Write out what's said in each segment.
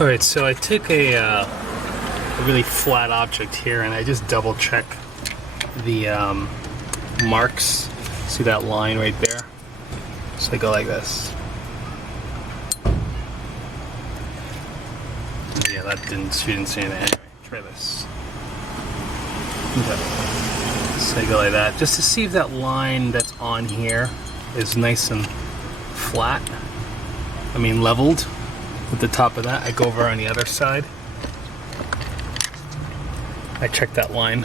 Alright, so I took a really flat object here and I just double check the marks. See that line right there? So I go like this. Yeah, that she didn't see anything. Anyway, try this. Okay. So I go like that, just to see if that line that's on here is nice and flat. I mean leveled with the top of that. I go over on the other side. I check that line.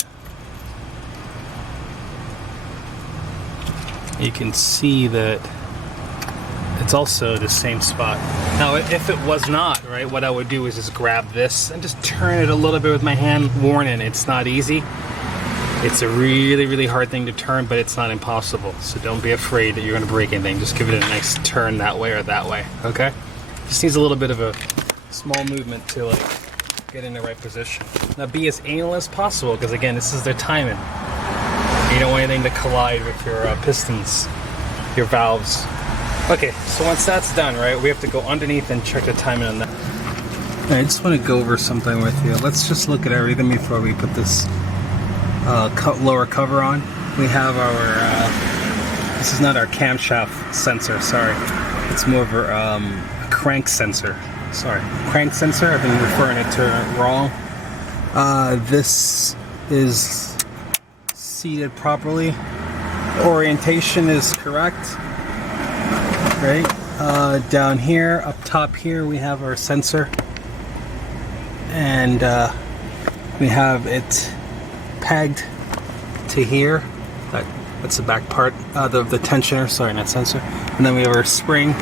You can see that it's also the same spot. Now, if it was not, right, what I would do is just grab this and just turn it a little bit with my hand. Warning, it's not easy. It's a really, really hard thing to turn, but it's not impossible. So don't be afraid that you're gonna break anything. Just give it a nice turn that way or that way, okay? Just needs a little bit of a small movement to like get in the right position. Now be as anal as possible, because again, this is their timing. You don't want anything to collide with your pistons, your valves. Okay, so once that's done, right, we have to go underneath and check the timing on that. I just want to go over something with you. Let's just look at everything before we put this lower cover on. We have our, this is not our camshaft sensor, sorry. It's more of a crank sensor. Sorry, crank sensor, I've been referring it to wrong. This is seated properly. Orientation is correct. Right, down here, up top here, we have our sensor. And we have it pegged to here. That's the back part, the tensioner, sorry, not sensor. And then we have our spring.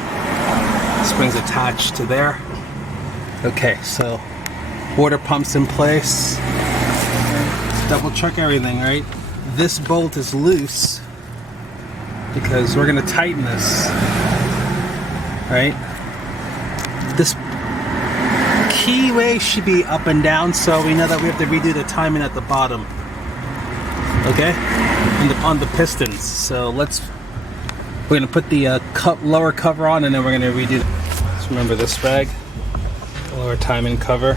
Spring's attached to there. Okay, so water pump's in place. Double check everything, right? This bolt is loose because we're gonna tighten this, right? This keyway should be up and down, so we know that we have to redo the timing at the bottom, okay? On the pistons. So we're gonna put the lower cover on, and then we're gonna redo. Just remember this bag, the lower timing cover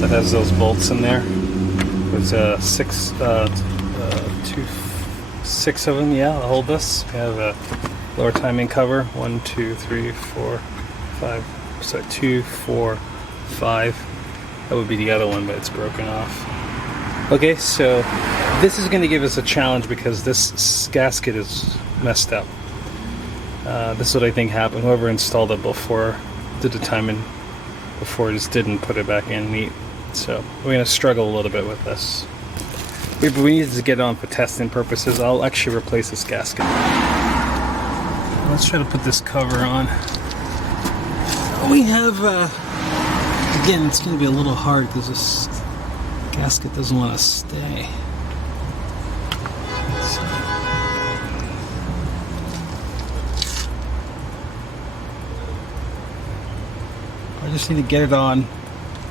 that has those bolts in there. There's six of them. Yeah, I'll hold this. We have a lower timing cover. 1, 2, 3, 4, 5. So 2, 4, 5. That would be the other one, but it's broken off. Okay, so this is going to give us a challenge because this gasket is messed up. This is what I think happened. Whoever installed it before did the timing before, just didn't put it back in neat. So we're going to struggle a little bit with this. We need to get it on for testing purposes. I'll actually replace this gasket. Let's try to put this cover on. We have, again, it's going to be a little hard because this gasket doesn't want to stay. Let's see. I just need to get it on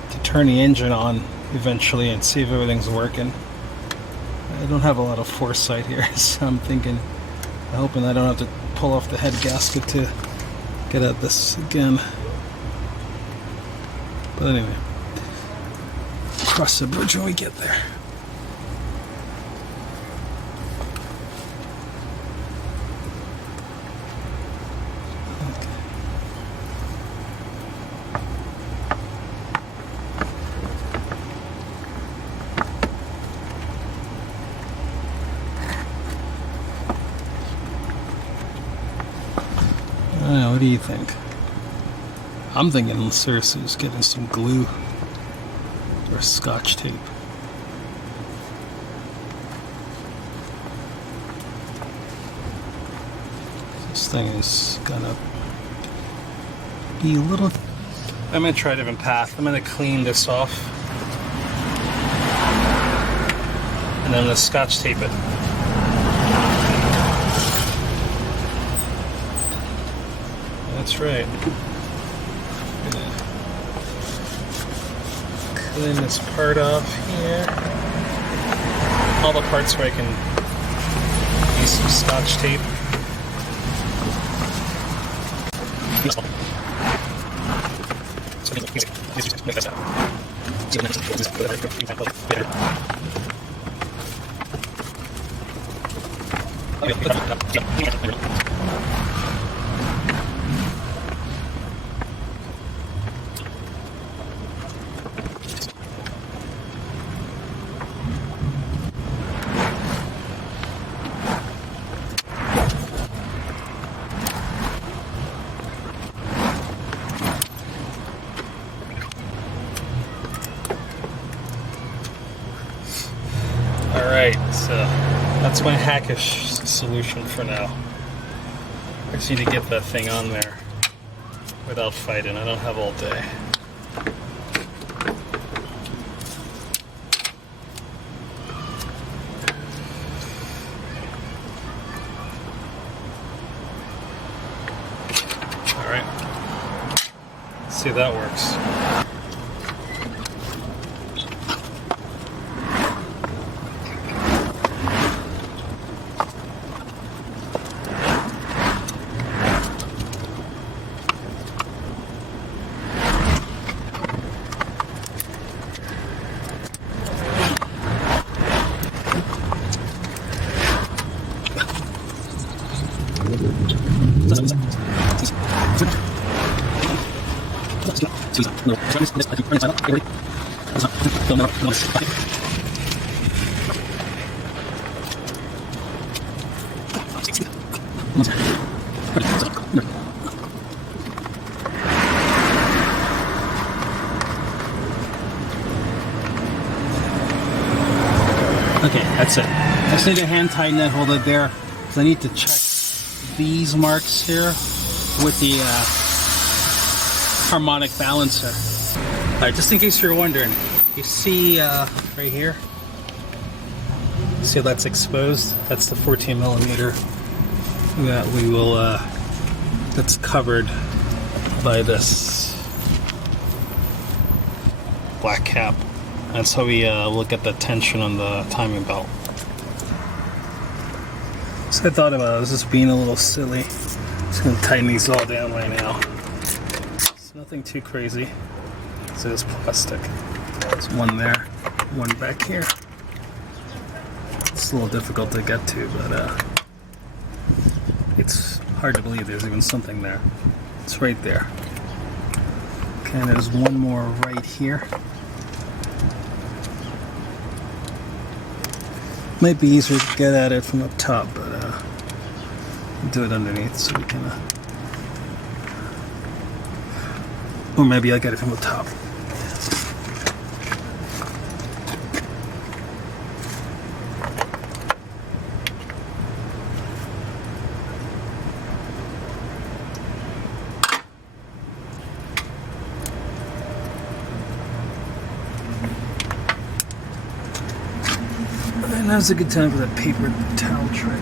to turn the engine on eventually and see if everything's working. I don't have a lot of foresight here, so I'm hoping I don't have to pull off the head gasket to get at this again. But anyway, cross the bridge when we get there. What do you think? I'm thinking seriously just getting some glue or scotch tape. This thing is gonna be a little... I'm gonna try a different path. I'm gonna clean this off and then I'm gonna scotch tape it. That's right. I'm gonna clean this part off here. All the parts where I can use some scotch tape. Alright, so that's my hackish solution for now. I just need to get that thing on there without fighting. I don't have all day. Alright, let's see if that works. Okay, that's it. I just need to hand tighten that, hold it there, because I need to check these marks here with the harmonic balancer. Alright, just in case you're wondering, you see right here? See how that's exposed? That's the 14 millimeter that we will, that's covered by this black cap. That's how we look at the tension on the timing belt. So I thought about it, I was just being a little silly. Just gonna tighten these all down right now. It's nothing too crazy. So it's plastic. There's one there, one back here. It's a little difficult to get to, but it's hard to believe there's even something there. It's right there. Okay, there's one more right here. Might be easier to get at it from up top, but do it underneath so we can. Or maybe I'll get it from the top. And now's a good time for that paper towel trick.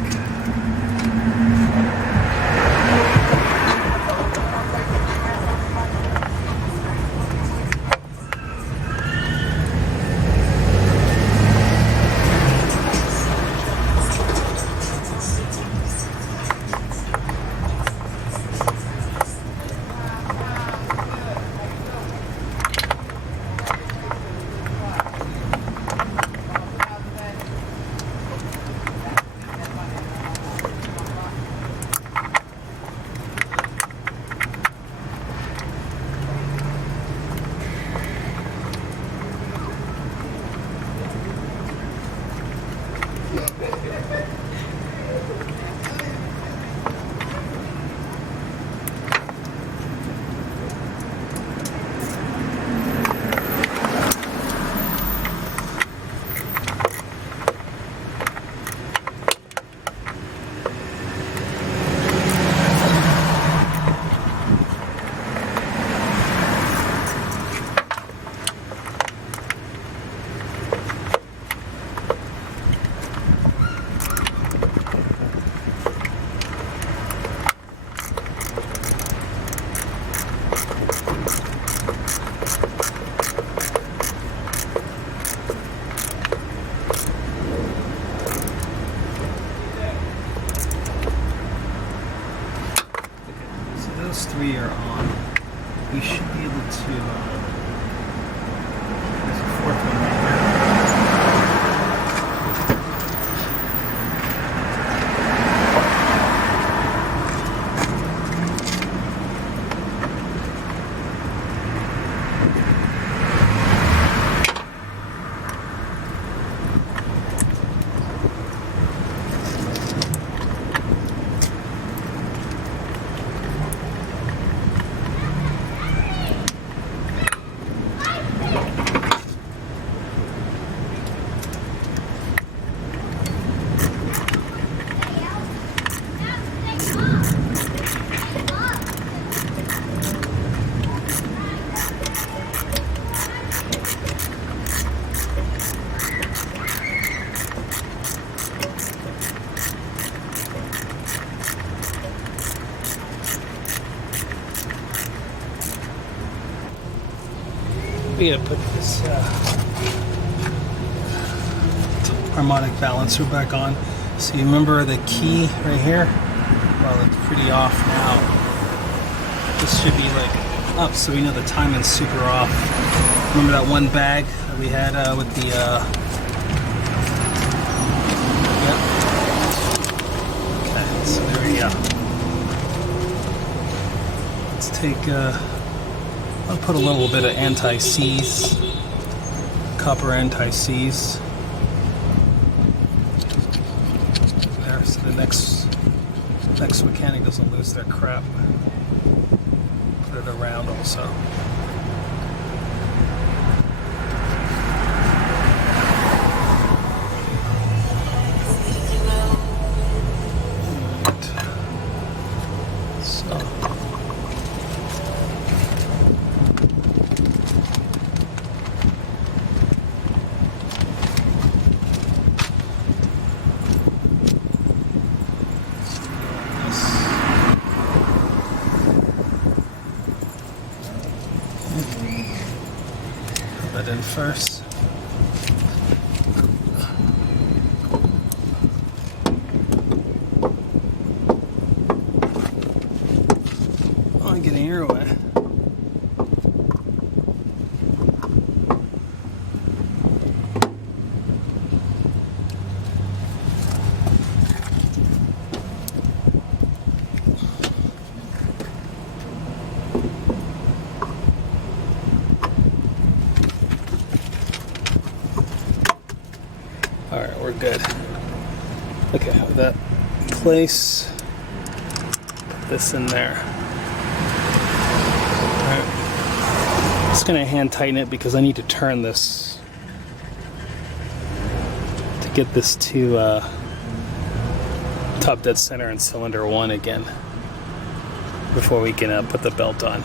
Three are on. We should be able to working right here. We gotta put this harmonic balancer back on. So you remember the key right here? Well, it's pretty off now. This should be like up, so we know the timing's super off. Remember that one bag that we had with the yep. Okay, so there we go. Let's take I'll put a little bit of anti-seize, copper anti-seize there, so the next mechanic doesn't lose their crap. Put it around also. That in first. Oh, I'm getting your way. Alright, we're good. Okay, have that in place. Put this in there. Alright. Just gonna hand tighten it because I need to turn this to get this to top dead center in cylinder 1 again before we can put the belt on.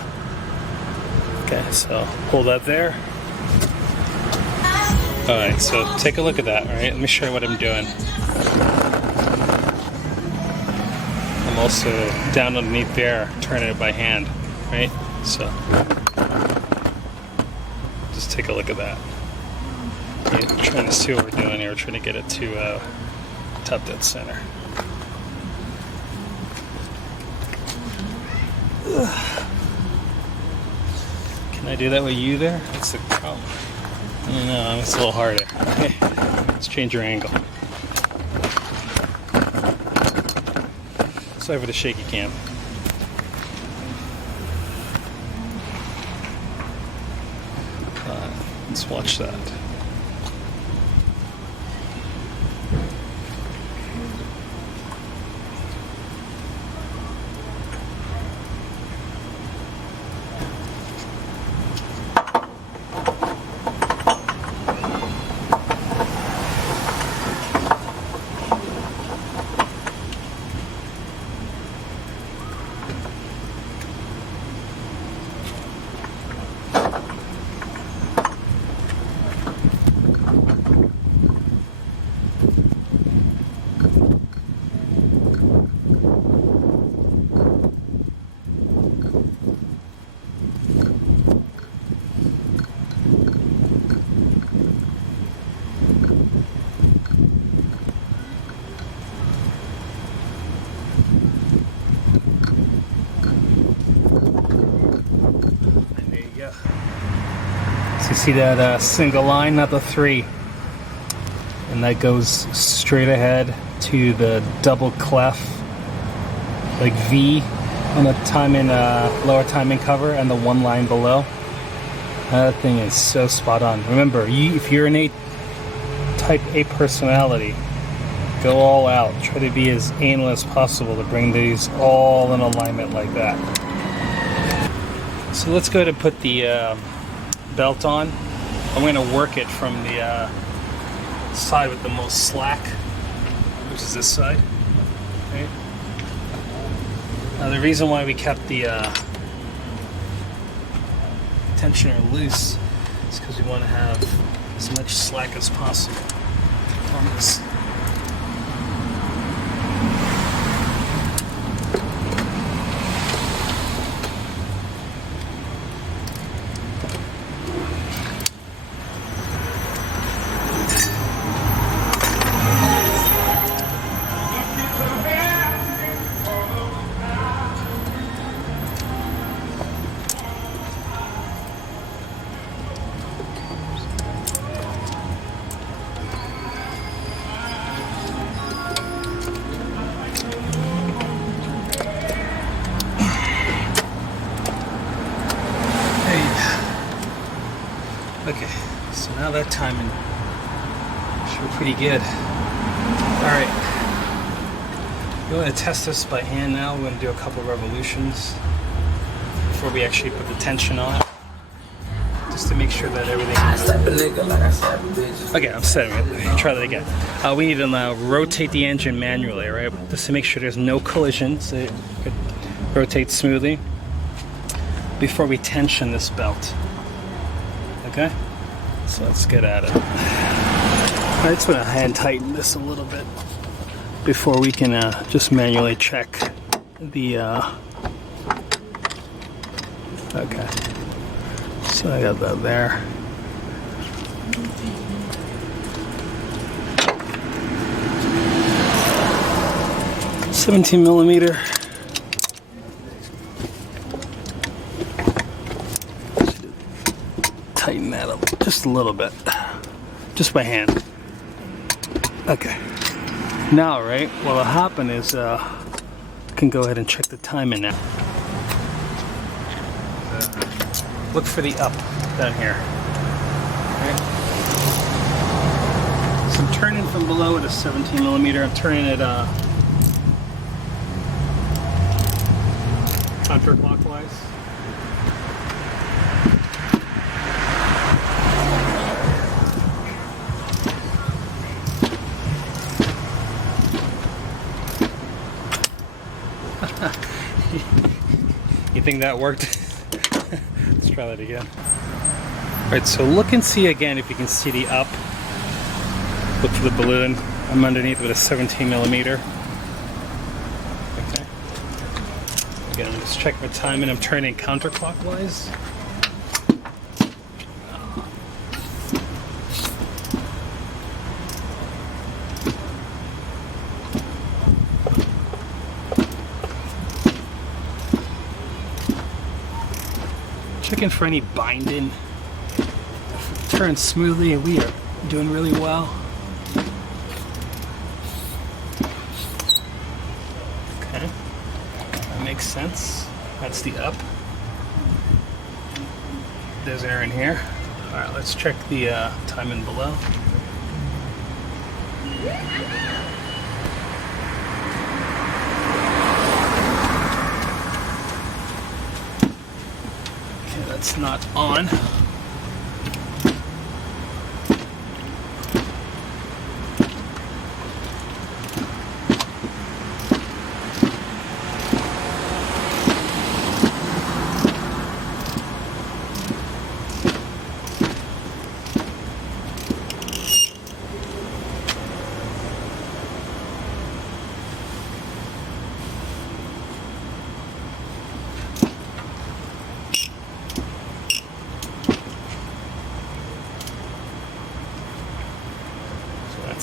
Okay, so hold that there. Alright, so take a look at that, alright? Let me show you what I'm doing. I'm also down underneath there, turning it by hand, right? So, just take a look at that. Yeah, trying to see what we're doing here. We're trying to get it to top dead center. Can I do that with you there? That's the problem. I don't know, it's a little harder. Okay, let's change your angle. Sorry for the shaky cam. Let's watch that. See that single line, not the 3. And that goes straight ahead to the double clef, like V on the timing, lower timing cover, and the 1 line below. That thing is so spot on. Remember, if you're an type A personality, go all out. Try to be as anal as possible to bring these all in alignment like that. So let's go ahead and put the belt on. I'm going to work it from the side with the most slack, which is this side. Okay. Now the reason why we kept the tensioner loose is because we want to have as much slack as possible on this. Okay, so now that timing should be pretty good. Alright, we're going to test this by hand now. We're going to do a couple revolutions before we actually put the tension on it, just to make sure that everything is... Okay, I'm setting it. Try that again. We need to now rotate the engine manually, right? Just to make sure there's no collisions. It rotates smoothly before we tension this belt. Okay, so let's get at it. I just want to hand tighten this a little bit before we can just manually check the okay, so I got that there. $17mm. Tighten that up just a little bit, just by hand. Okay. Now, right, what'll happen is I can go ahead and check the timing now. Look for the up down here. Okay. So I'm turning from below at a 17mm. I'm turning it counterclockwise. You think that worked? Let's try that again. Alright, so look and see again if you can see the up. Look for the balloon. I'm underneath with a 17mm. Okay. Again, let's check my time, and I'm turning counterclockwise. Checking for any binding. Turn smoothly, and we are doing really well. Okay, that makes sense. That's the up. There's air in here. All right, let's check the timing below. It's not on.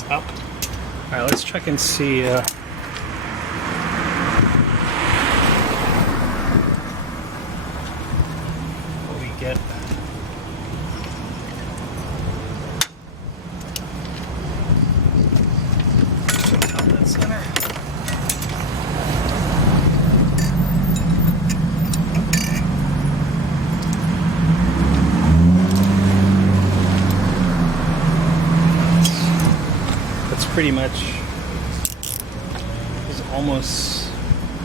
Up. All right, let's check and see what we get. pretty much is almost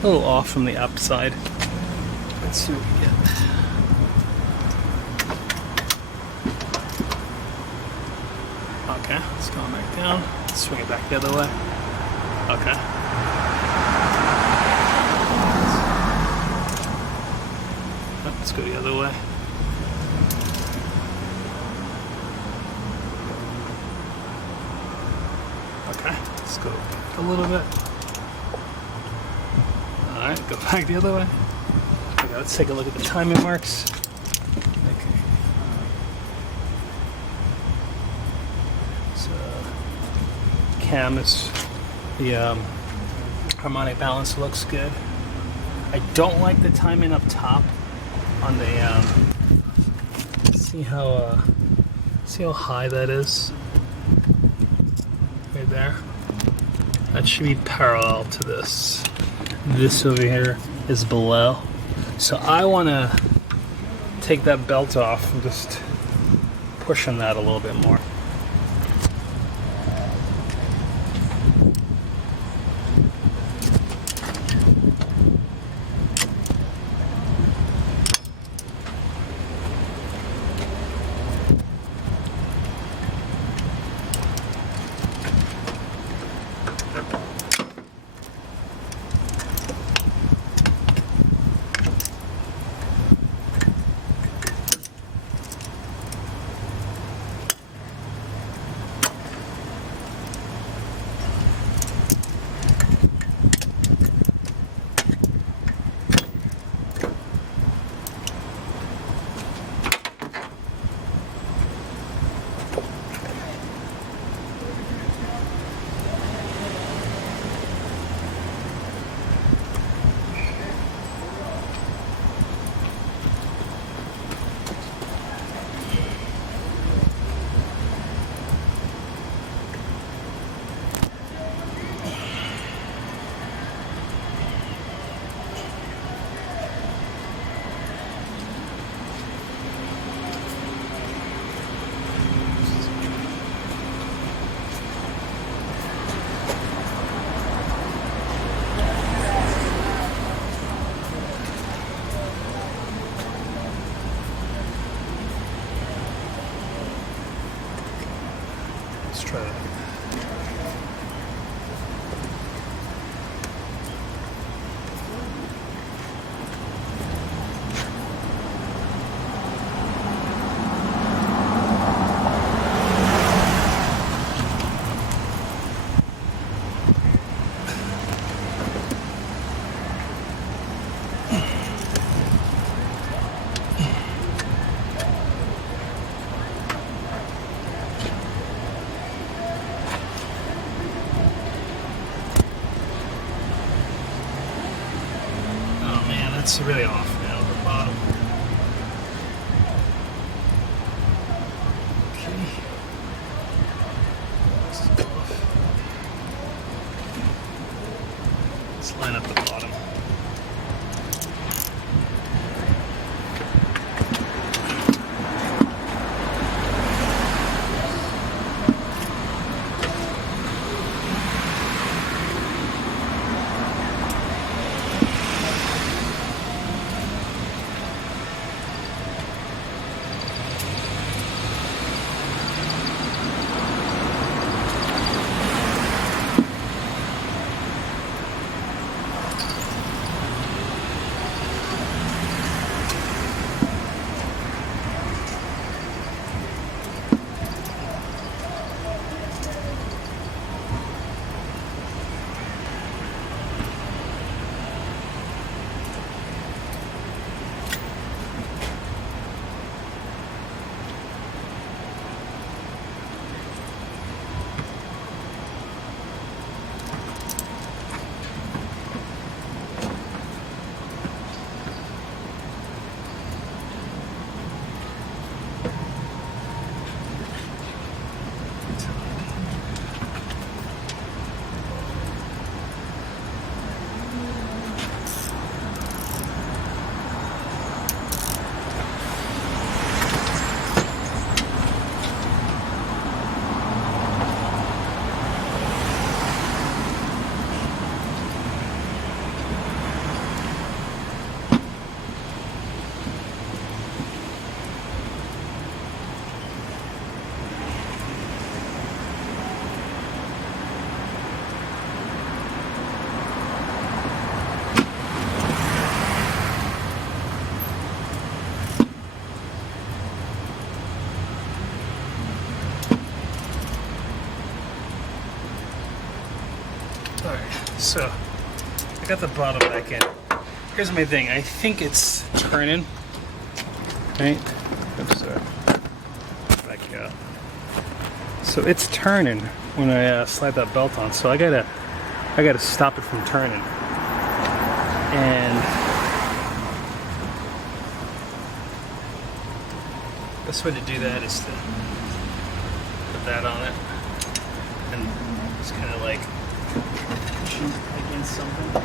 a little off from the upside. Let's see what we get. Okay, let's go back down. Swing it back the other way. Okay. Let's go the other way. Okay, let's go a little bit. Alright, go back the other way. Okay, let's take a look at the timing marks. Okay. So, cam is, the harmonic balance looks good. I don't like the timing up top on the, see how high that is? Right there. That should be parallel to this. This over here is below. So I want to take that belt off and just push on that a little bit more. Let's try that. It's really off now at the bottom. Okay. Let's line up the bottom. So I got the bottom back in. Here's my thing. I think it's turning. Right? Oops, back out. So it's turning when I slide that belt on. So I gotta stop it from turning. And best way to do that is to put that on it and just kind of like shoot against something.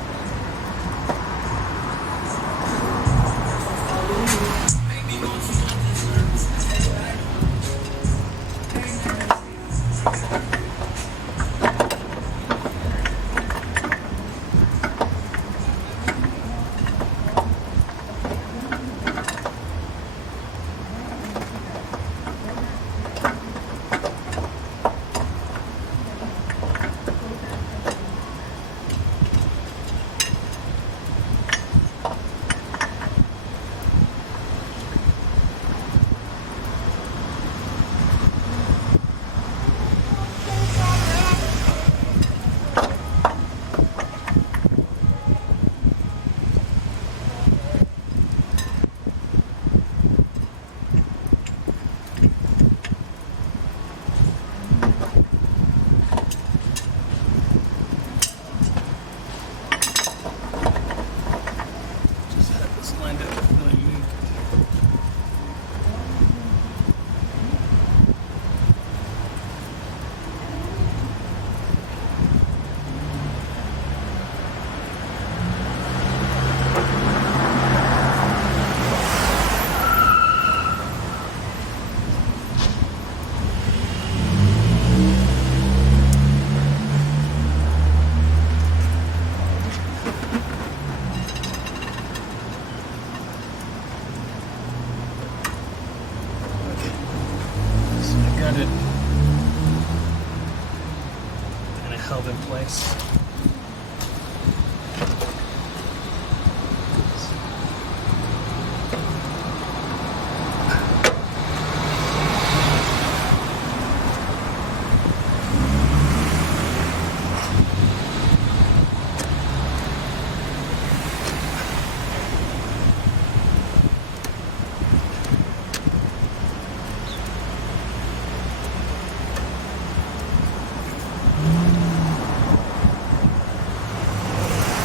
Held in place.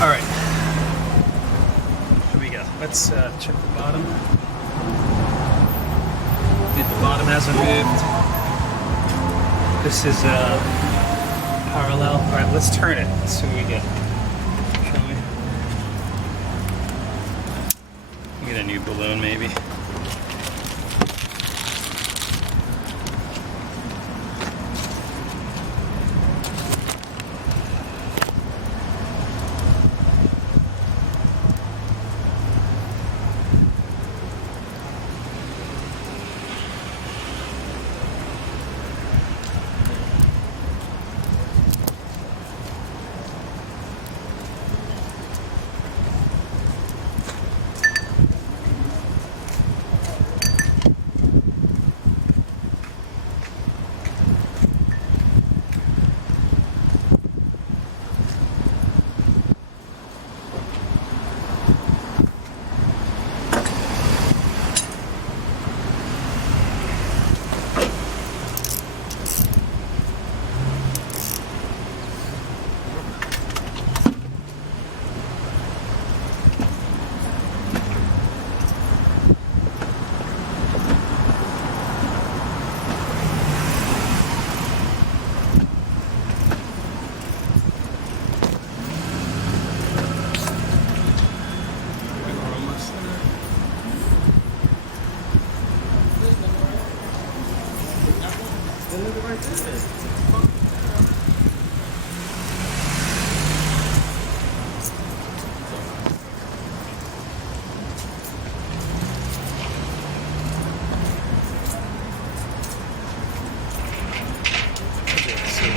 All right, here we go. Let's check the bottom. The bottom hasn't moved. This is parallel. All right, let's turn it. Let's see what we get. Shall we? Get a new balloon, maybe.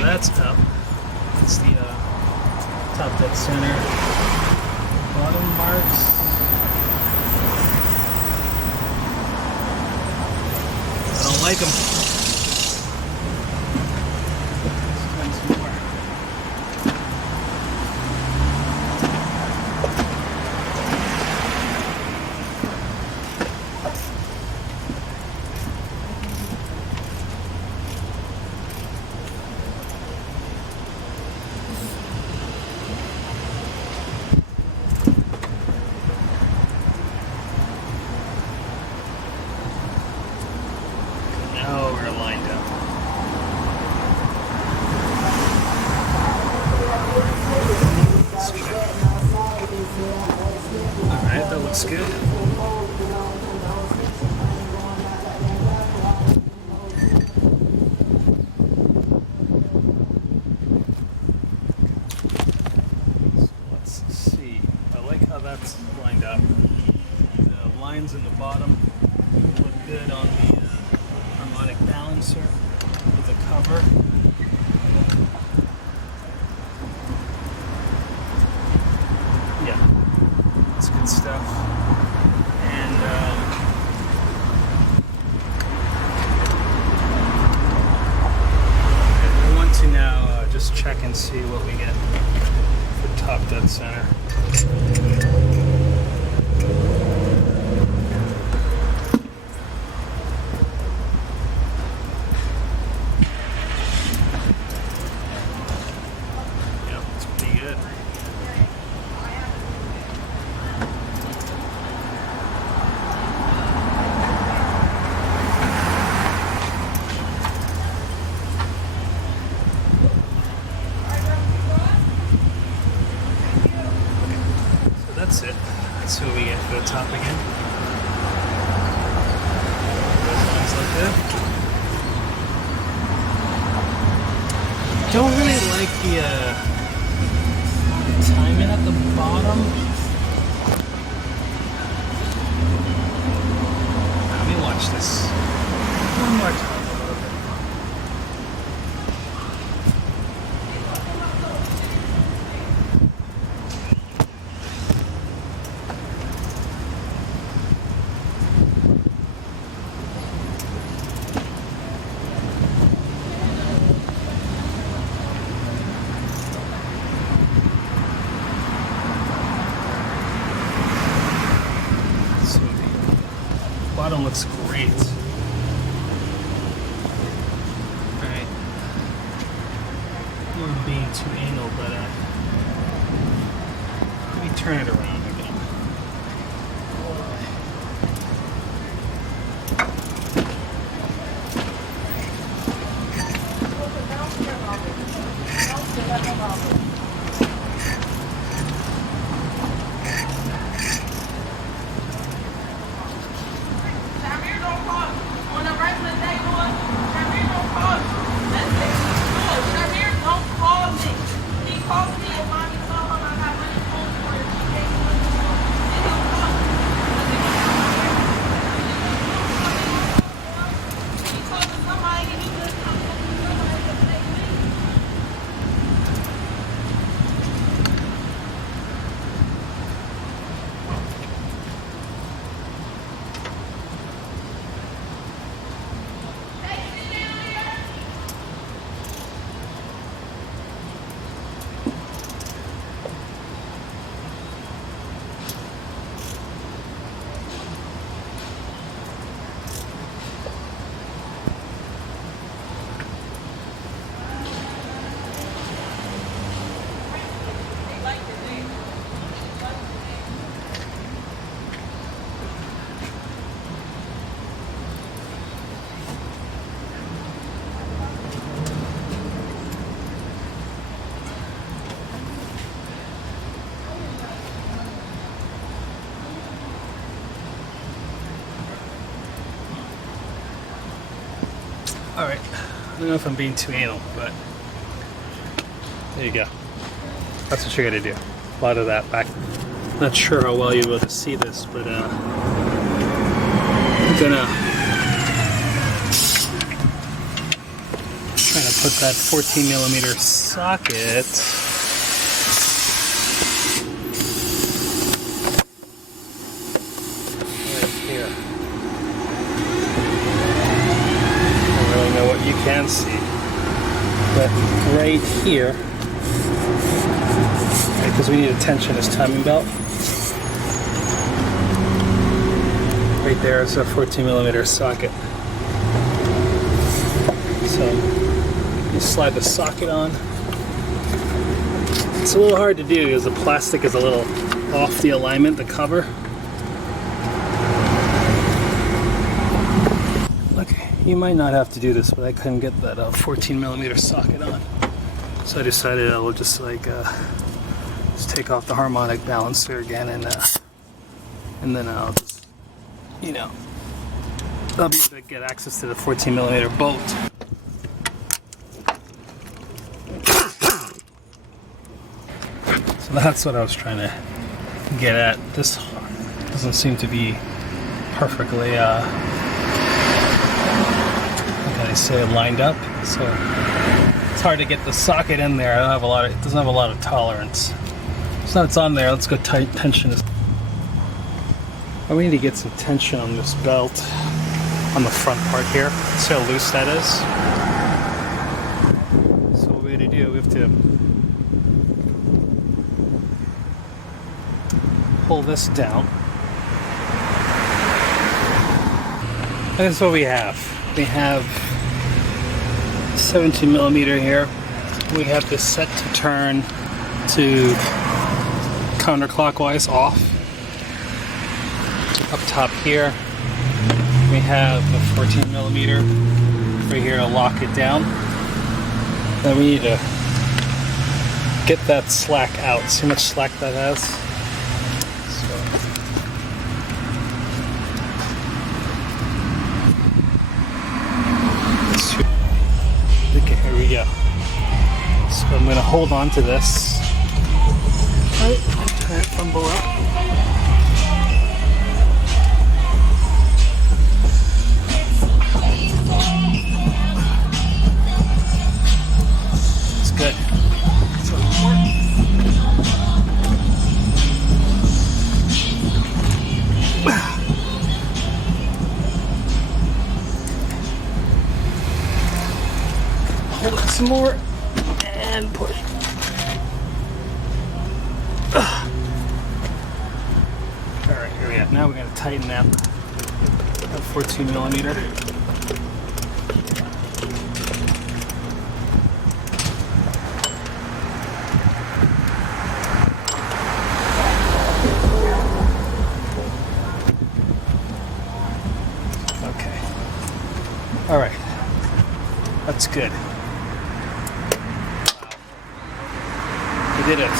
That's up. That's the top dead center. Bottom marks. I don't like them. Let's find some more. Alright, that looks good. So let's see. I like how that's lined up. The lines in the bottom look good on the harmonic balancer with the cover. Yeah, that's good stuff. And I want to now just check and see what we get for top dead center. Yep, it's pretty good. That's it. That's what we get for the top again. Those lines look good. Don't really like the timing at the bottom. Let me watch this one more time. Bottom looks great. Alright. I'm being too anal, but let me turn it around again. Alright, I don't know if I'm being too anal, but there you go. That's what you're gonna do. A lot of that back. Not sure how well you'll be able to see this, but I'm gonna try to put that 14mm socket right here. What you can see, but right here, because we need to tension this timing belt. Right there is a 14mm socket. So you slide the socket on. It's a little hard to do because the plastic is a little off the alignment, the cover. You might not have to do this, but I couldn't get that 14mm socket on. So I decided I will just just take off the harmonic balancer again and and then I'll just, you know, I'll be able to get access to the 14mm bolt. So that's what I was trying to get at. This doesn't seem to be perfectly, how can I say, lined up. So it's hard to get the socket in there. It doesn't have a lot of tolerance. So now it's on there. Let's go tension this. Oh, we need to get some tension on this belt on the front part here. See how loose that is? So what we have to do, we have to pull this down. And this is what we have. We have 17mm here. We have this set to turn to counterclockwise off. Up top here, we have a 14mm right here to lock it down. Then we need to get that slack out. See how much slack that has? Okay, here we go. So I'm going to hold on to this. Right, try it from below. It's good. Hold it some more and push. Alright, here we go. Now we're going to tighten that 14mm. Okay. Alright. That's good. We did it.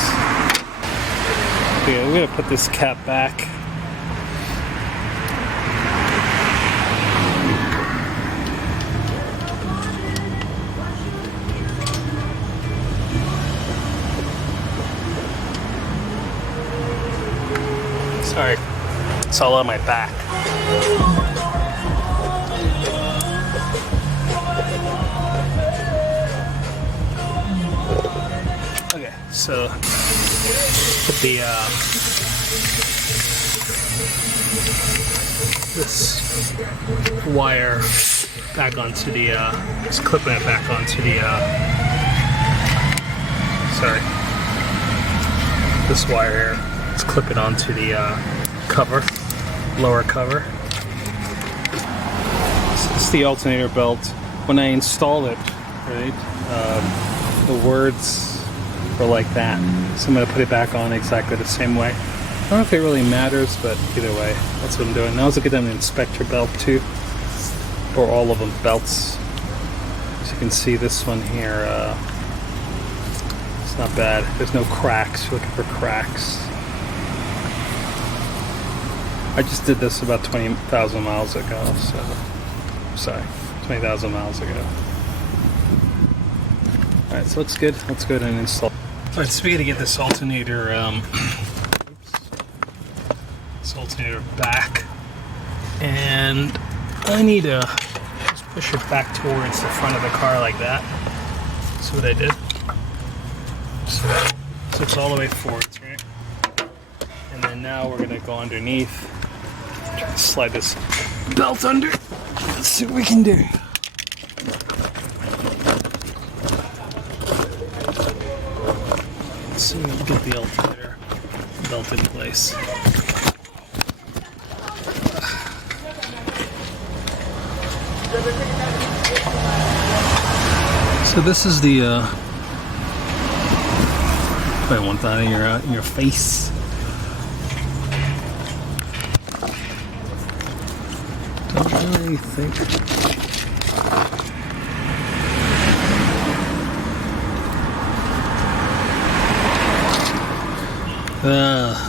Okay, we're going to put this cap back. Sorry, it's all on my back. Okay, so put the this wire back onto the just clipping it back onto the sorry, this wire here. Let's clip it onto the cover, lower cover. So this is the alternator belt. When I installed it, right, the words were like that. So I'm going to put it back on exactly the same way. I don't know if it really matters, but either way, that's what I'm doing. Now let's look at an inspector belt too, or all of them belts. As you can see, this one here, it's not bad. There's no cracks. You're looking for cracks. I just did this about 20,000 miles ago, so, sorry, 20,000 miles ago. Alright, so looks good. Let's go ahead and install. Alright, so we gotta get this alternator, back. And I need to just push it back towards the front of the car like that. That's what I did. So it's all the way forwards, right? And then now we're gonna go underneath. Try to slide this belt under. Let's see what we can do. Let's see if we can get the alternator belt in place. So this is the I want that in your face. Don't really think.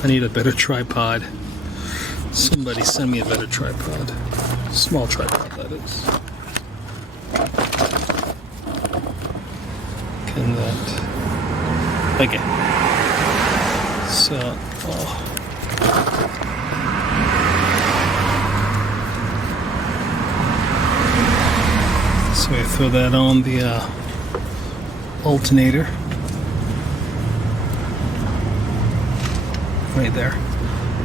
I need a better tripod. Somebody send me a better tripod. Small tripod, that is. Can that... Okay. So, so we throw that on the alternator. Right there.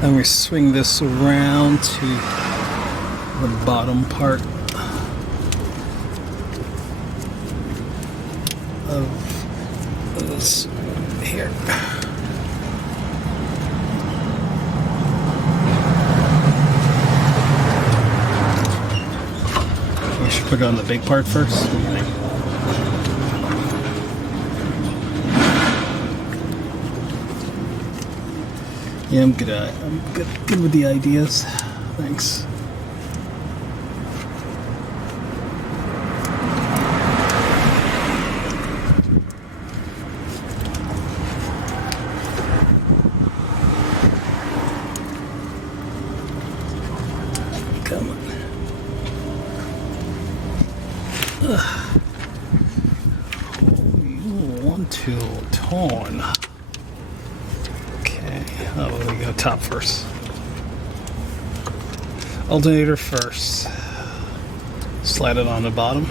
And we swing this around to the bottom part of this here. We should put on the big part first. What do you think? Yeah, I'm good with the ideas. Thanks. Come on. Oh, you want to torn. Oh, we go top first. Alternator first. Slide it on the bottom.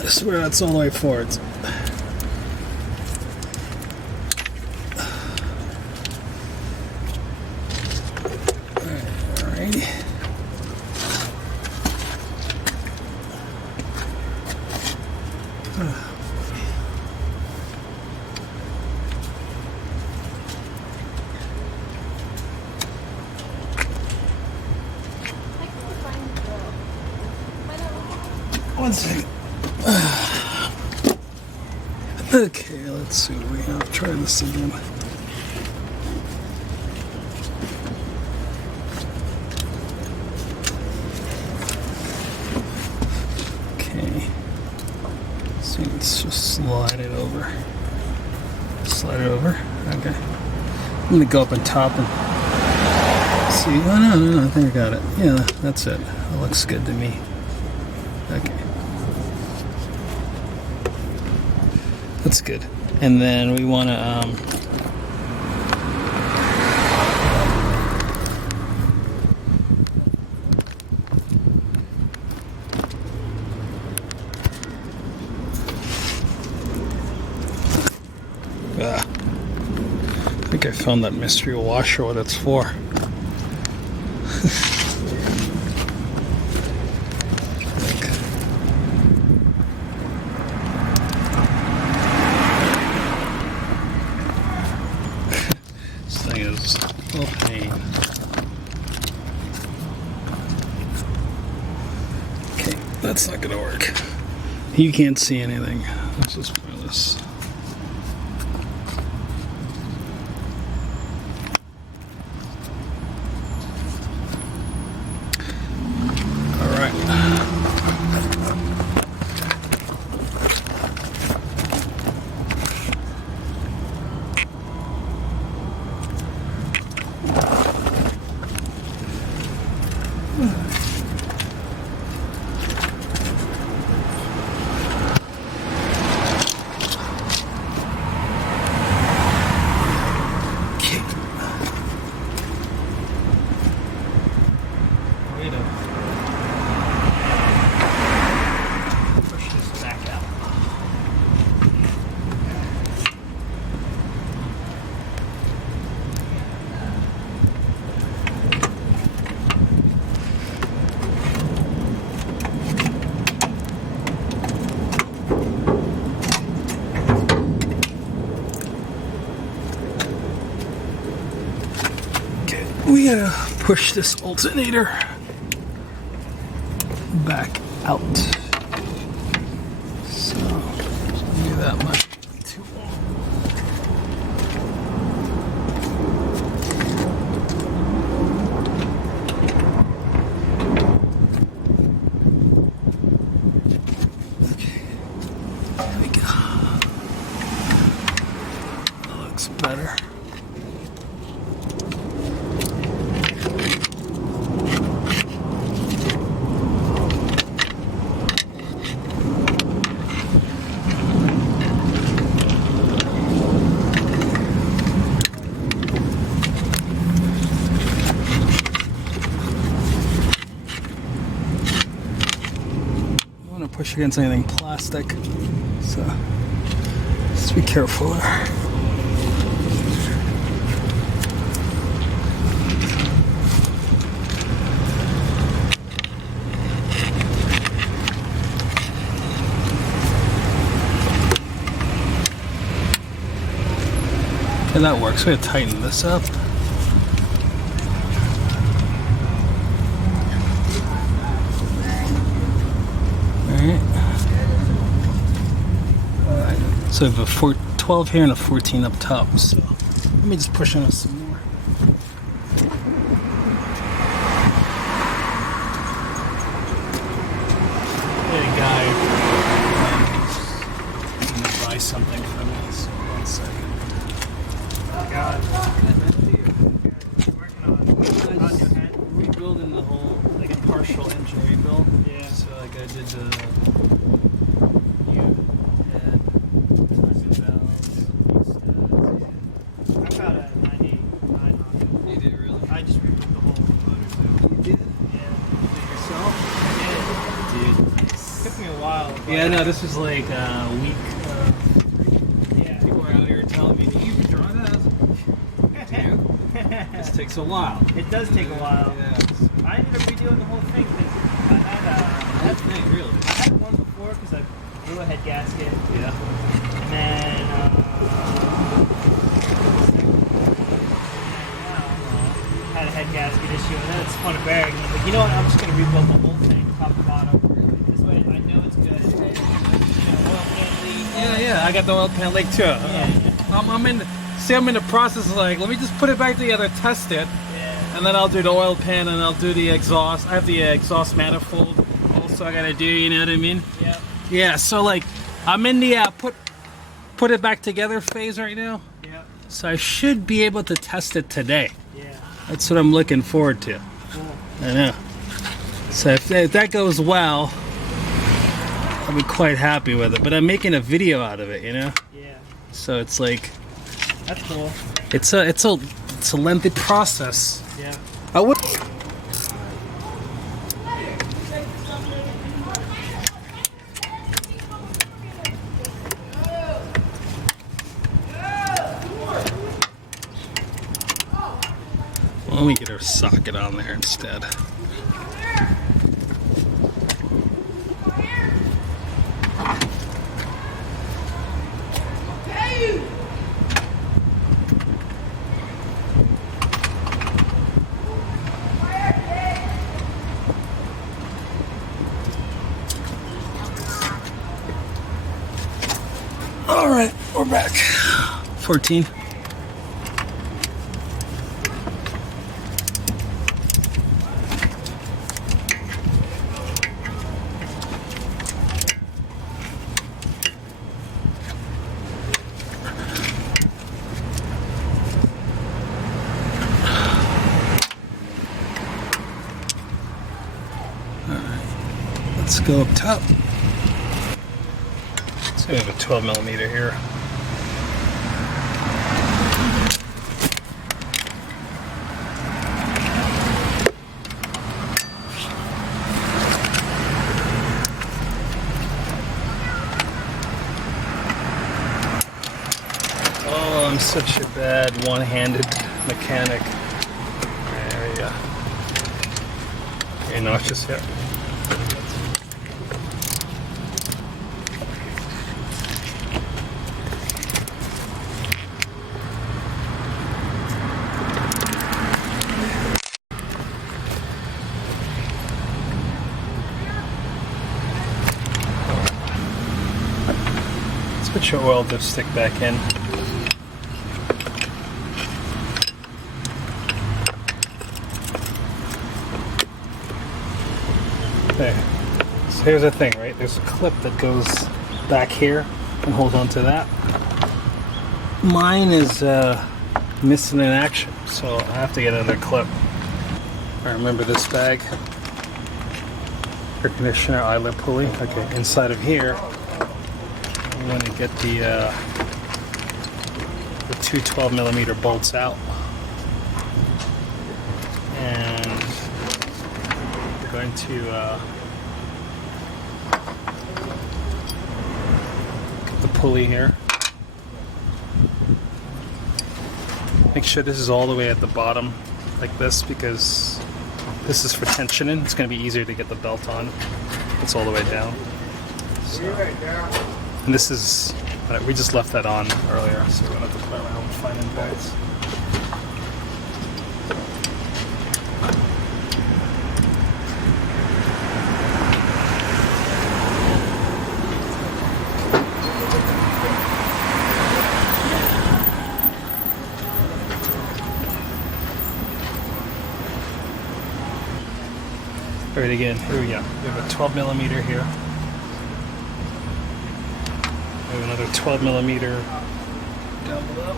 I swear that's all the way forwards. Alrighty. One second. Okay, let's see what we have. Try this again. Okay. So let's just slide it over. Slide it over. Okay. I'm gonna go up on top and see. Oh, no, I think I got it. Yeah, that's it. It looks good to me. Okay. That's good. And then we want to I think I found that mystery washer, what it's for. That's not gonna work. You can't see anything. Let's just try this. All right. We gotta push this alternator back out. So do that. that much too long. Okay, there we go. That looks better. Push against anything plastic, so just be careful there. And that works. We gotta tighten this up. So I have a 12 here and a 14 up top. So let me just push on it some more. Hey, guy, I'm gonna buy something from me. So 1 second. Oh God. Working on your head. Rebuilding the whole, like a partial engine rebuild. Yeah. So like I did the yeah, no, this was like a week. Yeah. People are out here telling me, "Do you even draw that?" Do you? This takes a while. It does take a while. Yeah. I ended up redoing the whole thing because I had That thing, really. I had one before because I blew a head gasket. Yeah. And then now had a head gasket issue, and then it's spun a bearing. And I'm like, you know what? I'm just gonna rebuild the whole thing, top to bottom. This way, I know it's good. Yeah, I got the oil pan leak too. Yeah. I'm in the process of like, let me just put it back together, test it, Yeah. and then I'll do the oil pan and I'll do the exhaust. I have the exhaust manifold also I gotta do, you know what I mean? Yeah. Yeah, so like, I'm in the put it back together phase right now. Yeah. So I should be able to test it today. Yeah. That's what I'm looking forward to. Cool. I know. So if that goes well, I'll be quite happy with it. But I'm making a video out of it, you know. Yeah. So it's like, That's cool. it's a lengthy process. Yeah. I would. Let me get her socket on there instead. All right, we're back. 14. Let's go up top. So we have a 12 millimeter here. Oh, I'm such a bad one-handed mechanic. There we go. You're nauseous here. Put your oil dipstick back in. Okay, so here's the thing, right? There's a clip that goes back here and hold on to that. Mine is missing in action, so I have to get another clip. I remember this bag. Air conditioner eyelet pulley. Okay, inside of here, I'm going to get the two 12mm bolts out, and we're going to get the pulley here. Make sure this is all the way at the bottom like this, because this is for tensioning. It's going to be easier to get the belt on. It's all the way down. So, and this is, we just left that on earlier, so we don't have to play around finding bolts. Alright, again, here we go. We have a 12mm here. We have another 12mm down below.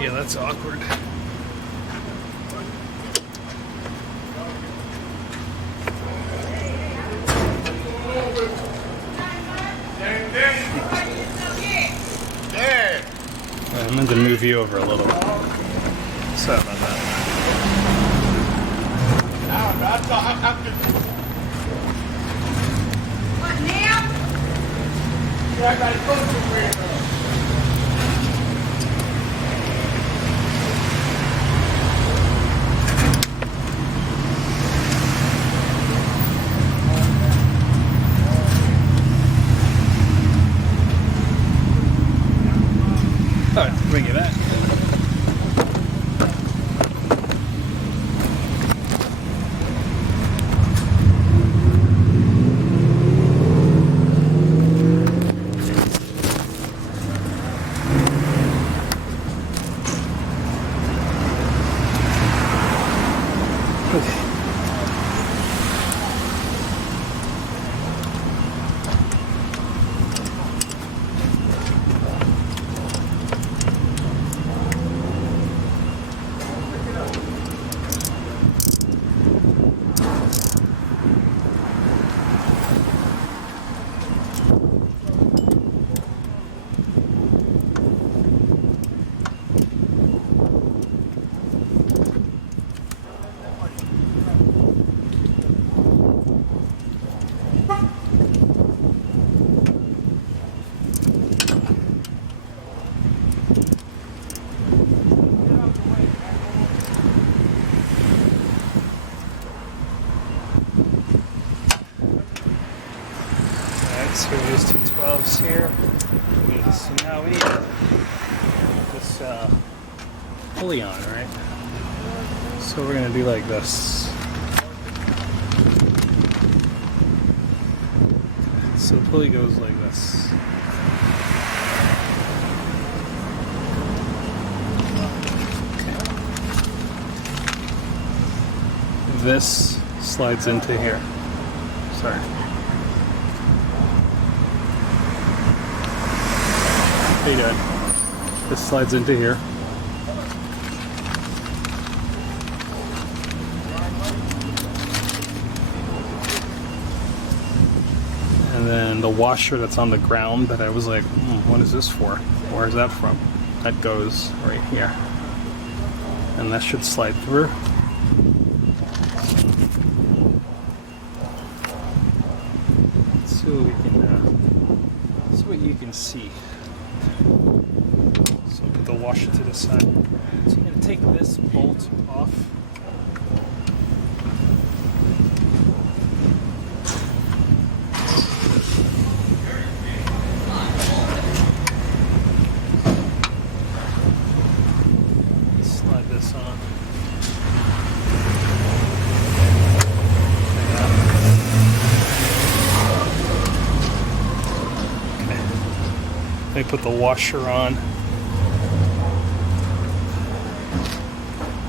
Yeah, that's awkward. I'm going to move you over a little. Sorry about that. What now? Yeah, I got to go to Alright, bring you back. So there's two 12s here. Okay, so now we need this pulley on, right? So we're gonna do like this. So the pulley goes like this. Okay. This slides into here. Sorry. How you doing? This slides into here. And then the washer that's on the ground that I was like, what is this for? Where is that from? That goes right here. And that should slide through. Let's see what we can, see what you can see. the washer to the side. So I'm going to take this bolt off. Slide this on. Let me put the washer on.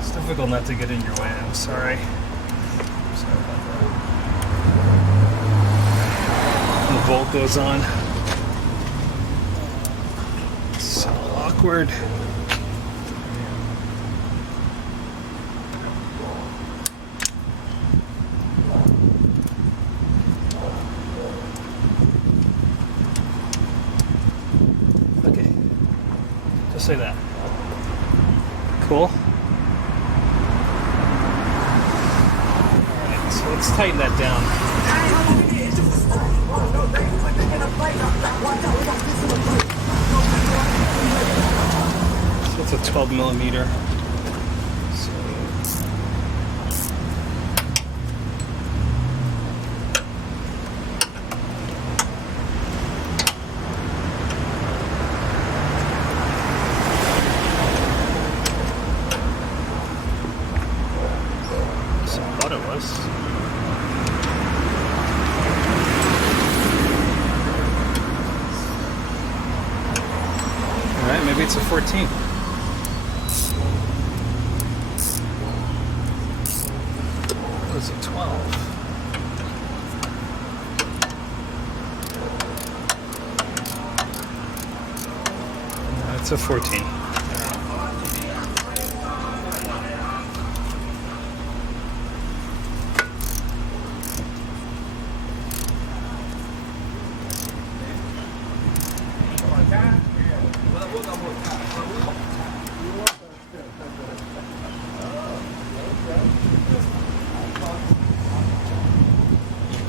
It's difficult not to get in your way, I'm sorry. Sorry about that. And the bolt goes on. It's so awkward. Say that. Cool. Alright, so let's tighten that down. So it's a 12 millimeter. Alright, maybe it's a 14. What is it, 12? No, it's a 14.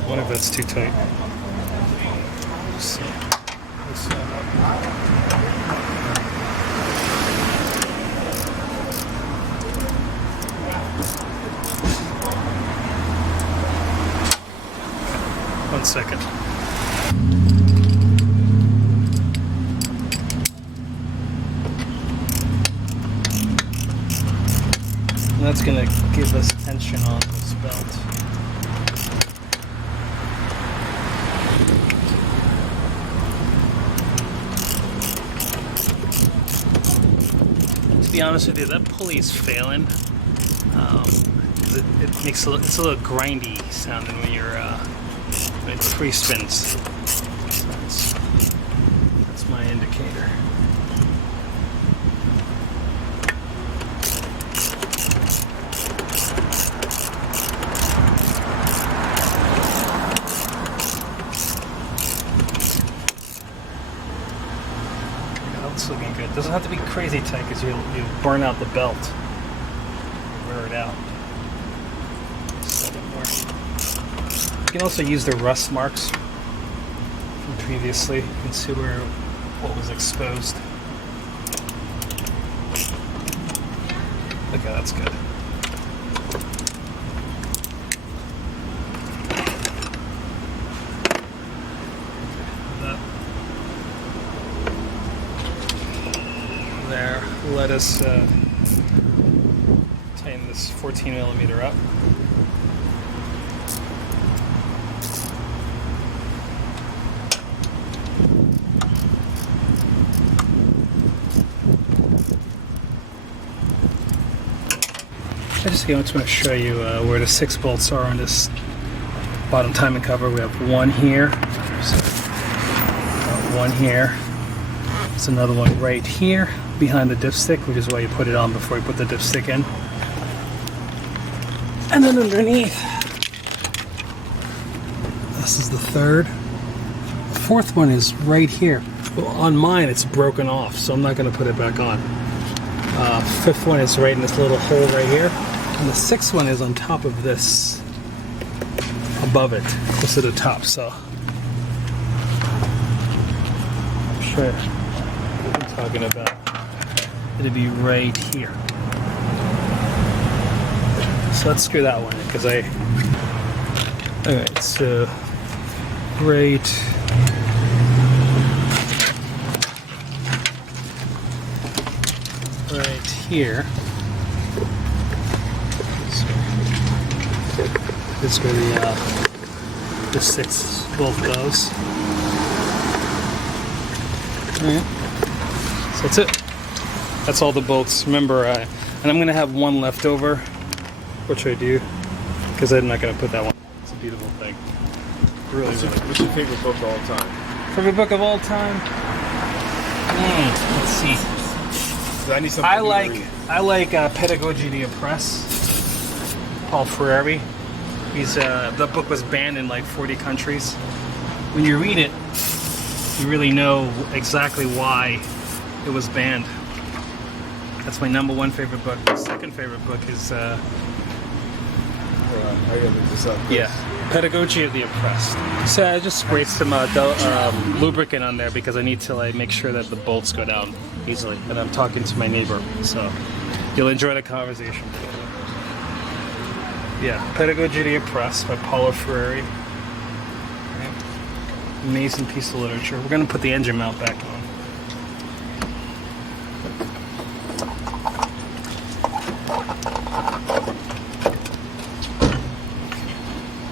What if that's too tight? So, loosen that up. One second. And that's going to give us tension on this belt. To be honest with you, that pulley is failing. It makes it's a little grindy sounding when you're when it pre-spins. So that's my indicator. It's looking good. Doesn't have to be crazy tight because you burn out the belt. Wear it out. You can also use the rust marks from previously. You can see what was exposed. Okay, that's good. There, let us tighten this 14 millimeter up. I just want to show you where the 6 bolts are on this bottom timing cover. We have one here, one here. There's another one right here behind the dipstick, which is why you put it on before you put the dipstick in. And then underneath, this is the third. The fourth one is right here. Well, on mine, it's broken off, so I'm not going to put it back on. Fifth one is right in this little hole right here. And the sixth one is on top of this, above it, close to the top, so. I'm sure what I'm talking about. it'd be right here. So let's screw that one in because alright, so right here. This is where the 6 bolt goes. Alright. So that's it. That's all the bolts. Remember, and I'm going to have one left over, which I do, because I'm not going to put that one. It's a beautiful thing. Really, What's your favorite book of all time? Favorite book of all time? Let's see. I need something I like Pedagogy de Oppress. Paul Freire. The book was banned in like 40 countries. When you read it, you really know exactly why it was banned. That's my #1 favorite book. My second favorite book is I gotta look this up. Pedagogy of the Oppressed. So I just sprayed some lubricant on there because I need to like make sure that the bolts go down easily. And I'm talking to my neighbor, so you'll enjoy the conversation. Yeah, Pedagogy of the Oppressed by Paulo Freire. Amazing piece of literature. We're gonna put the engine mount back on.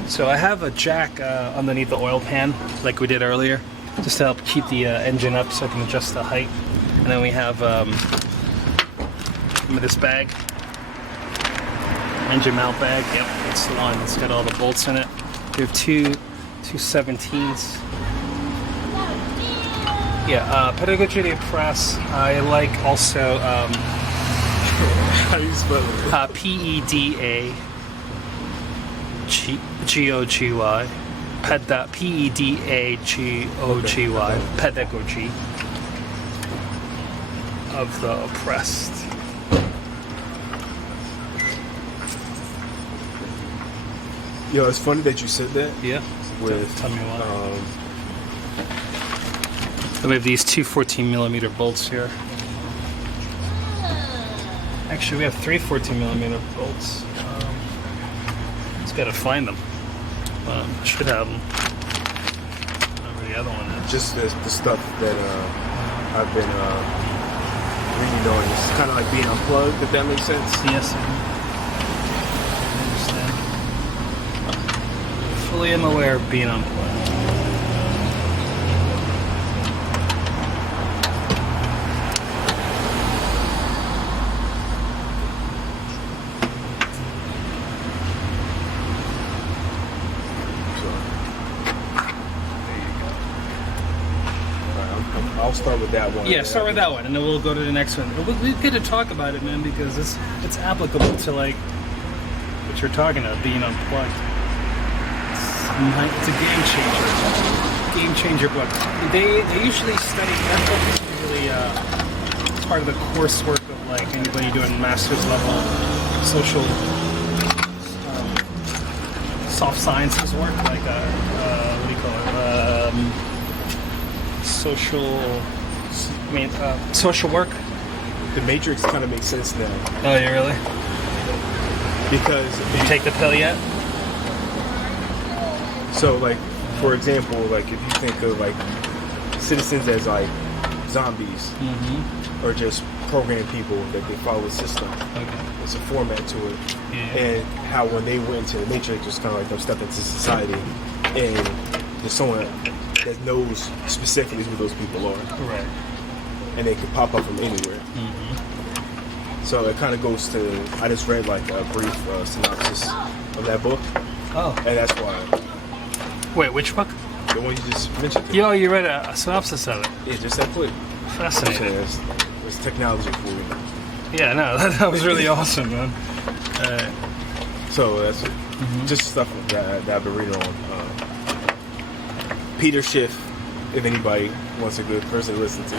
So I have a jack underneath the oil pan, like we did earlier, just to help keep the engine up so I can adjust the height. And then we have this bag, engine mount bag. Yep, that's the one. It's got all the bolts in it. We have two 17s. Yeah, Pedagogy de Oppress. I like also How do you spell it? PEDAGOGY. PEDAGOGY. Pedagogy of the Oppressed. Yo, it's funny that you said that. Yeah. With Tell me why. We have these two 14mm bolts here. Actually, we have 3 14mm bolts. Just gotta find them. Should have them. Whatever the other one is. just the stuff that I've been reading on. It's kind of like being unplugged, if that makes sense. Yes, I understand. Fully am aware of being unplugged. I'll start with that one. Yeah, start with that one, and then we'll go to the next one. We're good to talk about it, man, because it's applicable to like what you're talking about, being unplugged. It's a game changer book. They usually study that book is usually part of the coursework of like anybody doing master's level social soft sciences work, like what do you call it? Social work. The Matrix kind of makes sense now. Oh, yeah, really? Because Did you take the pill yet? so, like, for example, like if you think of like citizens as like zombies or just programmed people that they follow a system. Okay. It's a format to it. Yeah. And how when they went into the Matrix, it's kind of like them stepping into society, and there's someone that knows specifically who those people are, Right. and they can pop up from anywhere. So it kind of goes to. I just read like a brief synopsis of that book, Oh. and that's why Wait, which book? the one you just mentioned. Yo, you read a synopsis of it. Yeah, just that quick. Fascinating. It's technology for you. Yeah, no, that was really awesome, man. So that's just stuff that I've been reading on. Peter Schiff, if anybody wants a good person to listen to.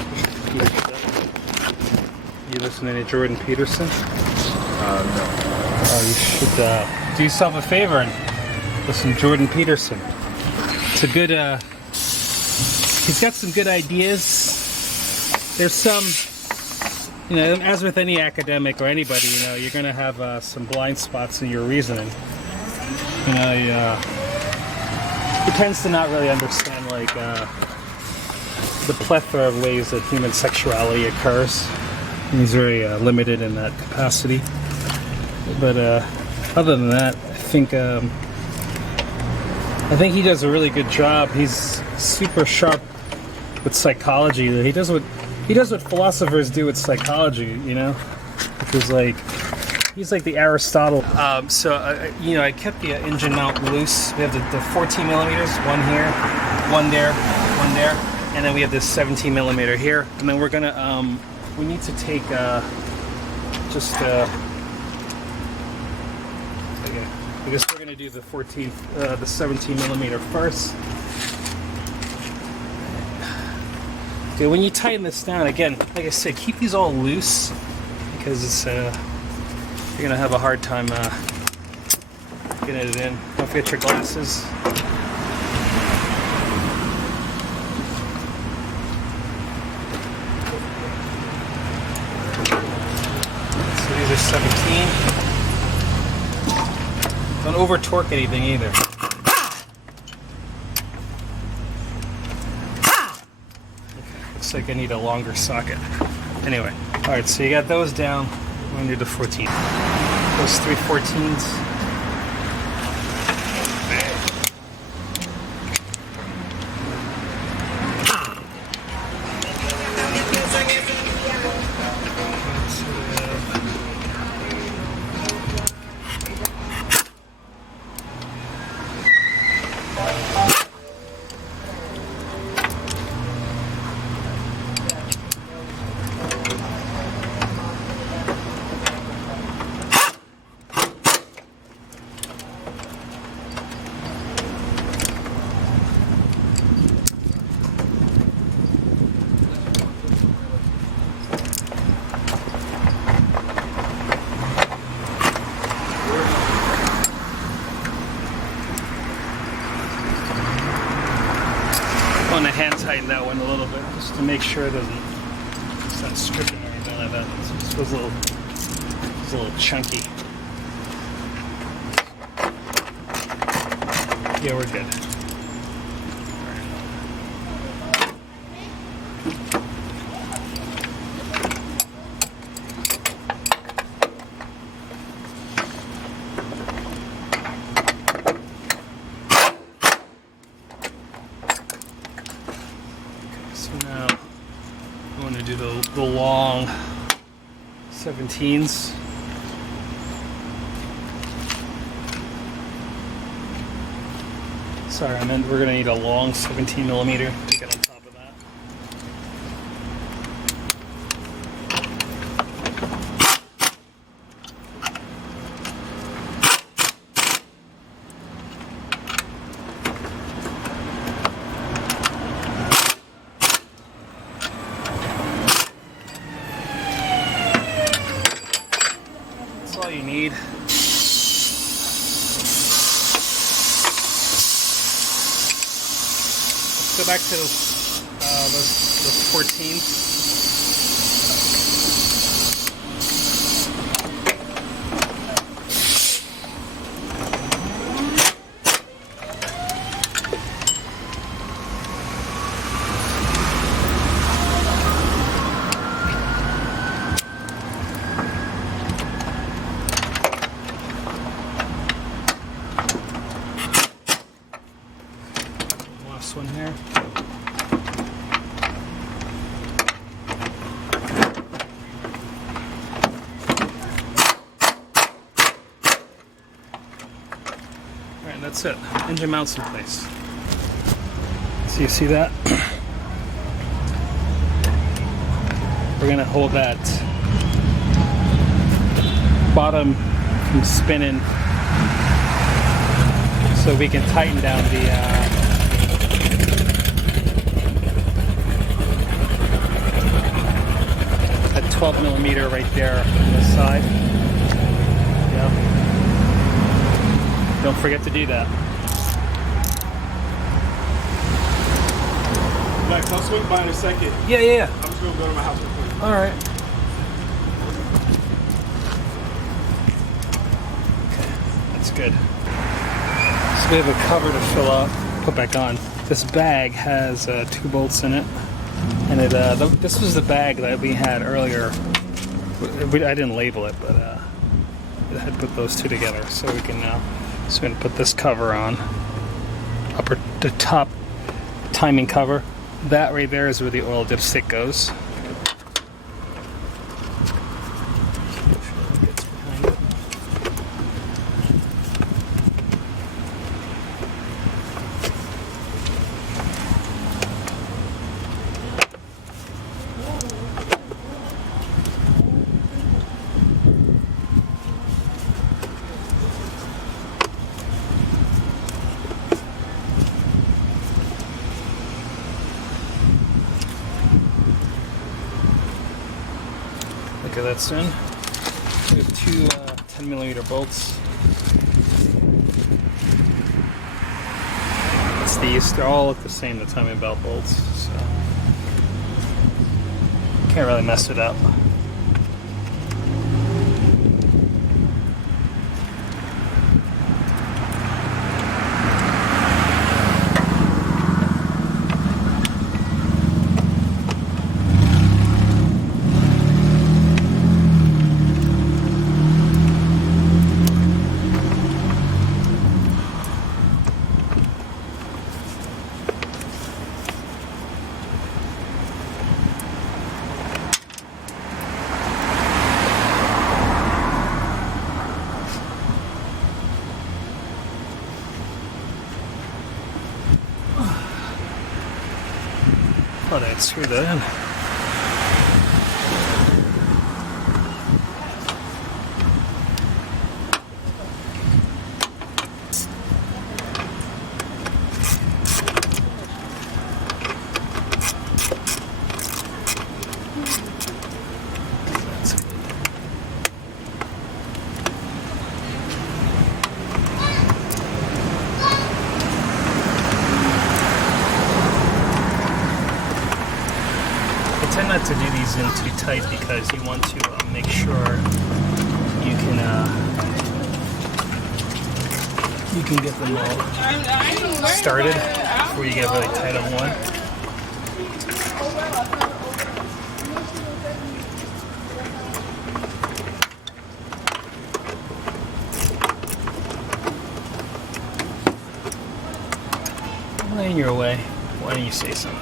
You listening to Jordan Peterson? No. Oh, you should do yourself a favor and listen to Jordan Peterson. It's a good, he's got some good ideas. There's some You know, as with any academic or anybody, you know, you're going to have some blind spots in your reasoning. You know, he tends to not really understand, like, the plethora of ways that human sexuality occurs. He's very limited in that capacity. But other than that, I think he does a really good job. He's super sharp with psychology. He does what philosophers do with psychology, you know, because like he's like the Aristotle. You know, I kept the engine mount loose. We have the 14 millimeters, one here, one there, and then we have this 17 millimeter here. And then we're gonna we need to take I guess we're gonna do the 17 millimeter first. Okay, when you tighten this down, again, like I said, keep these all loose because it's you're gonna have a hard time getting it in. Don't forget your glasses. So these are 17. Don't over torque anything either. Looks like I need a longer socket. Anyway, alright, so you got those down. We're going to do the 14. Those 3 14s. Hand tighten that one a little bit just to make sure it it's not stripping or anything like that. It feels a little chunky. Yeah, we're good. The long 17s. Sorry, I meant we're going to need a long 17 millimeter to get on top of that. All you need. Let's go back to those 14s. One here. Alright, that's it. Engine mounts in place. So you see that? We're going to hold that bottom from spinning so we can tighten down the that 12 millimeter right there on the side. Yeah. Don't forget to do that. Max, I'll swing by in a second. Yeah. I'm just gonna go to my house real quick. All right. good. So we have a cover to fill up, put back on. This bag has 2 bolts in it, and this was the bag that we had earlier. I didn't label it, but it had put those 2 together, so we can now. So we're gonna put this cover on, the top timing cover. That right there is where the oil dipstick goes. Okay, that's in. We have 2 10mm bolts. It's these. They're all at the same, the timing belt bolts, so can't really mess it up. Thought I'd screw that in. Tend not to do these in too tight because you want to make sure you can get them all started before you get really tight on one. Well, in your way, why don't you say something?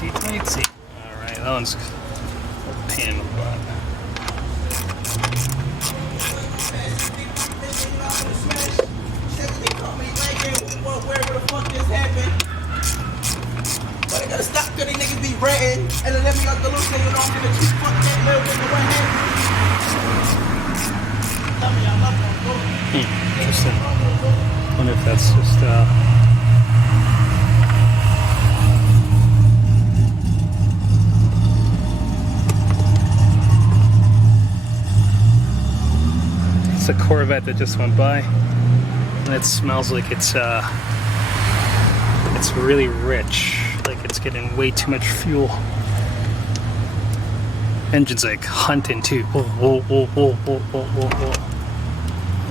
Tighty. Alright, that one's a pain in the butt. Wherever the fuck this happened. But I gotta stop cause these niggas be ratting. And then let me out the loose nigga don't give a shit. Fuck that little nigga, what happened? Love me, I love you. Interesting. I wonder if that's just it's a Corvette that just went by, and it smells like it's really rich, like it's getting way too much fuel. Engine's like hunting too. I don't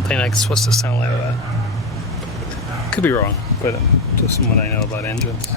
think it's supposed to sound like that. Could be wrong, but just from what I know about engines.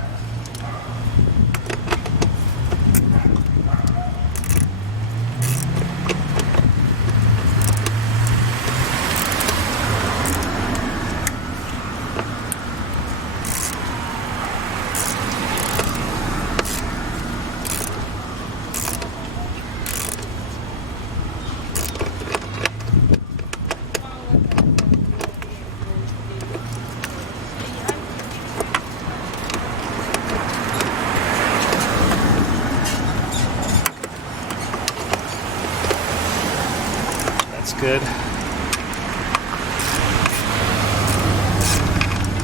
Good.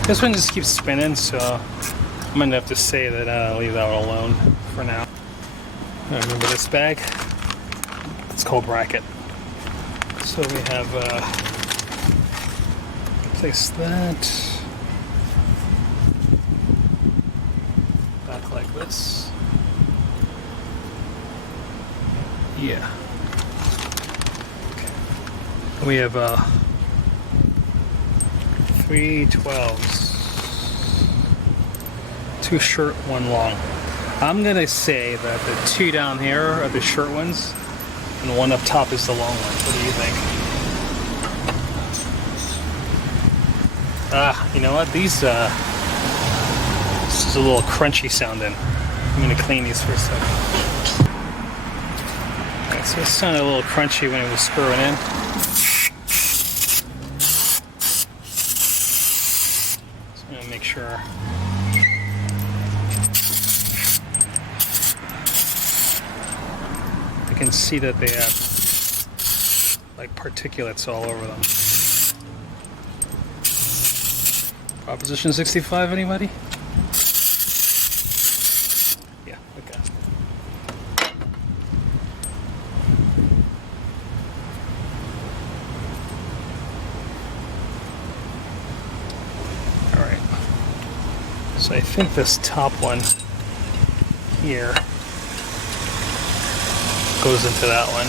This one just keeps spinning, so I'm gonna have to say that I'll leave that one alone for now. Remember this bag? It's called bracket. So we have place that back like this. Yeah. Okay. We have 3 12s. 2 short, 1 long. I'm gonna say that the 2 down here are the short ones, and the 1 up top is the long one. What do you think? You know what? These this is a little crunchy sounding. I'm gonna clean these for a second. Okay, so it sounded a little crunchy when it was screwing in. So I'm gonna make sure. I can see that they have like particulates all over them. Proposition 65, anybody? Yeah, okay. All right. So I think this top one here goes into that one.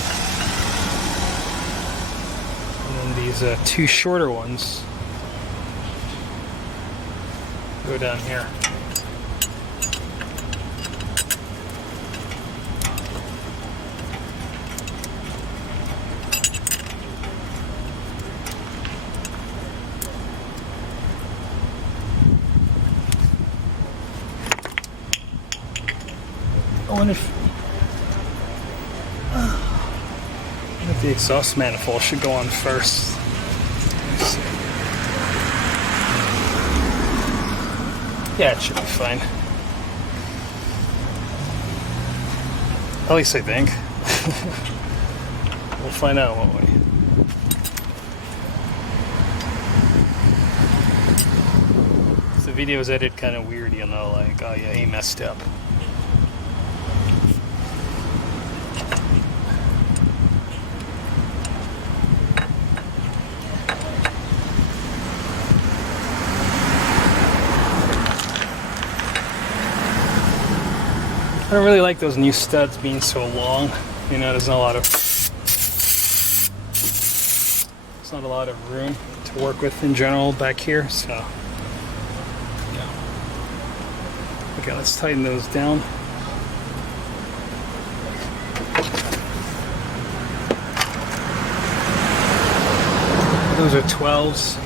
And then these 2 shorter ones go down here. I wonder if the exhaust manifold should go on first. Let's see. Yeah, it should be fine. At least I think. We'll find out, won't we? If the video is edited kind of weird, you know, like, oh yeah, he messed up. I don't really like those new studs being so long. You know, there's not a lot of room to work with in general back here, so yeah. Okay, let's tighten those down. Those are 12s.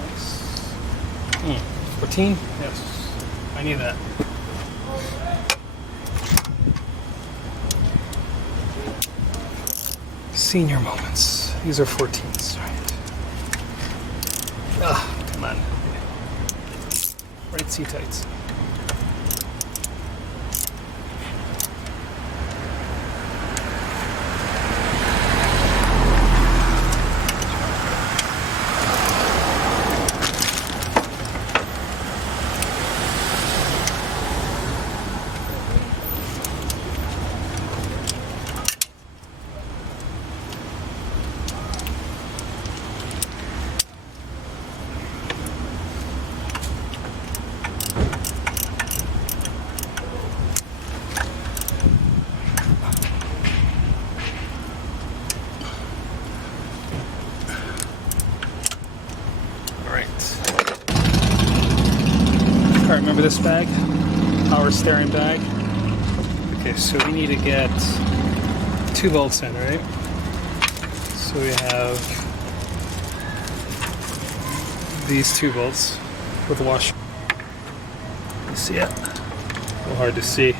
Nice. 14? Yes. I need that. Senior moments. These are 14s, right? Ah, come on. Right C tights. remember this bag? Power steering bag. Okay, so we need to get 2 bolts in, right? So we have these 2 bolts with the washer. You see it? A little hard to see.